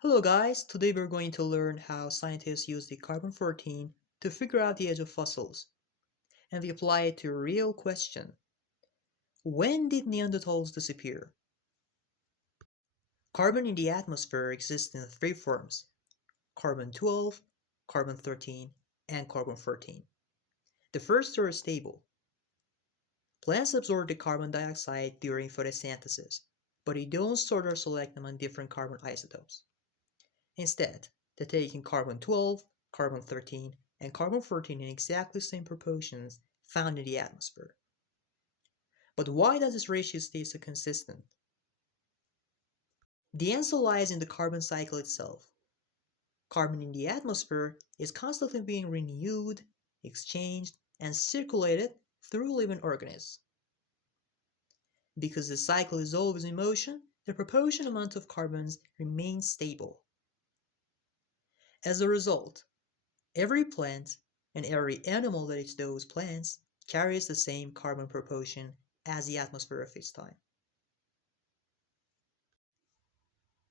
Hello guys, today we're going to learn how scientists use the carbon-14 to figure out the age of fossils, and we apply it to a real question. When did Neanderthals disappear? Carbon in the atmosphere exists in three forms: carbon-12, carbon-13, and carbon-14. The first two are stable. Plants absorb the carbon dioxide during photosynthesis, but they don't sort or select among different carbon isotopes. Instead, they take in carbon-12, carbon-13, and carbon-14 in exactly the same proportions found in the atmosphere. But why does this ratio stay so consistent? The answer lies in the carbon cycle itself. Carbon in the atmosphere is constantly being renewed, exchanged, and circulated through living organisms. Because the cycle is always in motion, the proportion amount of carbons remains stable. As a result, every plant and every animal that eats those plants carries the same carbon proportion as the atmosphere of its time.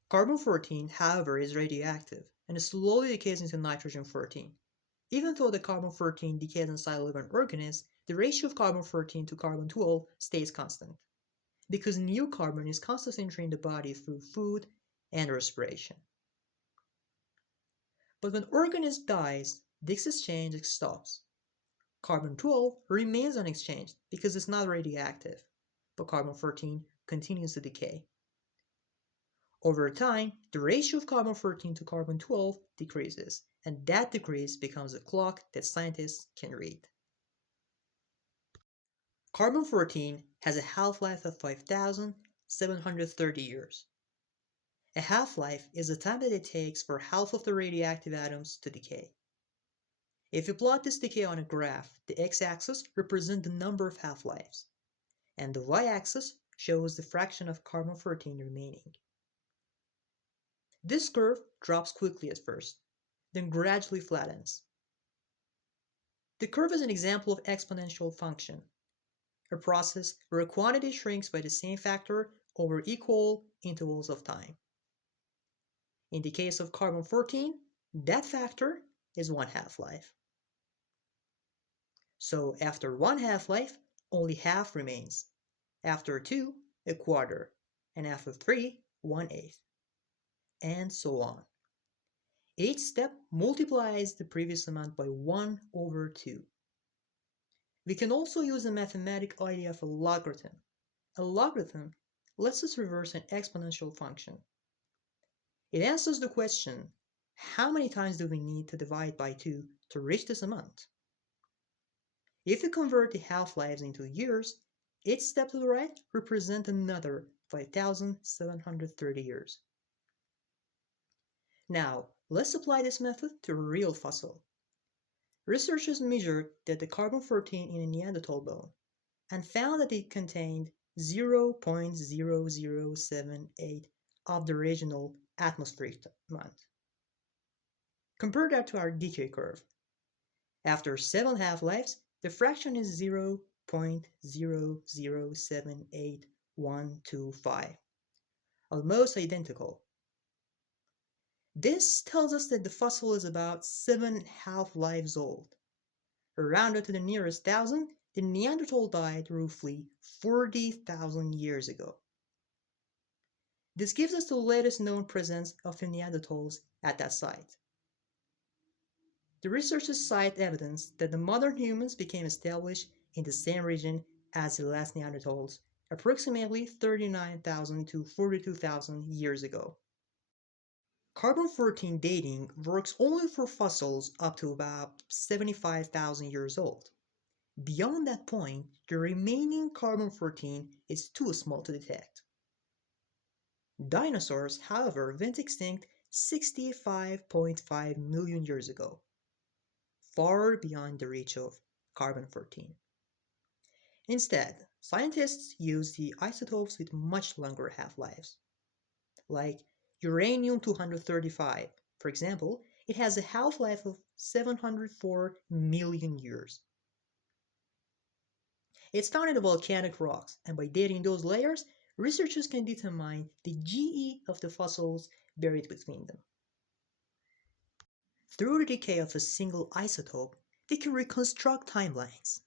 Carbon-14, however, is radioactive and slowly decays into nitrogen-14. Even though the carbon-14 decays inside living organisms, the ratio of carbon-14 to carbon-12 stays constant, because new carbon is constantly entering the body through food and respiration. But when organism dies, this exchange stops. Carbon-12 remains unexchanged because it's not radioactive, but carbon-14 continues to decay. Over time, the ratio of carbon-14 to carbon-12 decreases, and that decrease becomes a clock that scientists can read. Carbon-14 has a half-life of 5,730 years. A half-life is the time that it takes for half of the radioactive atoms to decay. If you plot this decay on a graph, the x-axis represents the number of half-lives, and the y-axis shows the fraction of carbon-14 remaining. This curve drops quickly at first, then gradually flattens. The curve is an example of exponential function, a process where a quantity shrinks by the same factor over equal intervals of time. In the case of carbon-14, that factor is one half-life. So after one half-life, only half remains. After two, a quarter. And after three, 1/8. And so on. Each step multiplies the previous amount by 1/2. We can also use the mathematical idea of a logarithm. A logarithm lets us reverse an exponential function. It answers the question, how many times do we need to divide by 2 to reach this amount? If you convert the half-lives into years, each step to the right represents another 5,730 years. Now, let's apply this method to a real fossil. Researchers measured that the carbon-14 in a Neanderthal bone and found that it contained 0.0078 of the original atmospheric amount. Compare that to our decay curve. After 7 half-lives, the fraction is 0.0078125, almost identical. This tells us that the fossil is about 7 half-lives old. Rounded to the nearest thousand, the Neanderthal died roughly 40,000 years ago. This gives us the latest known presence of the Neanderthals at that site. The researchers cite evidence that the modern humans became established in the same region as the last Neanderthals, approximately 39,000 to 42,000 years ago. Carbon-14 dating works only for fossils up to about 75,000 years old. Beyond that point, the remaining carbon-14 is too small to detect. Dinosaurs, however, went extinct 65.5 million years ago, far beyond the reach of carbon-14. Instead, scientists use the isotopes with much longer half-lives. Like uranium-235, for example, it has a half-life of 704 million years. It's found in the volcanic rocks, and by dating those layers, researchers can determine the GE of the fossils buried between them. Through the decay of a single isotope, they can reconstruct timelines,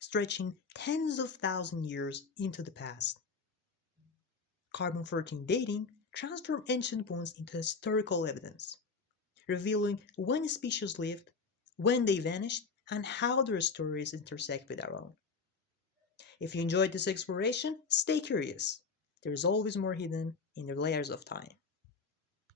stretching tens of thousands of years into the past. Carbon-14 dating transforms ancient bones into historical evidence, revealing when species lived, when they vanished, and how their stories intersect with our own. If you enjoyed this exploration, stay curious. There is always more hidden in the layers of time.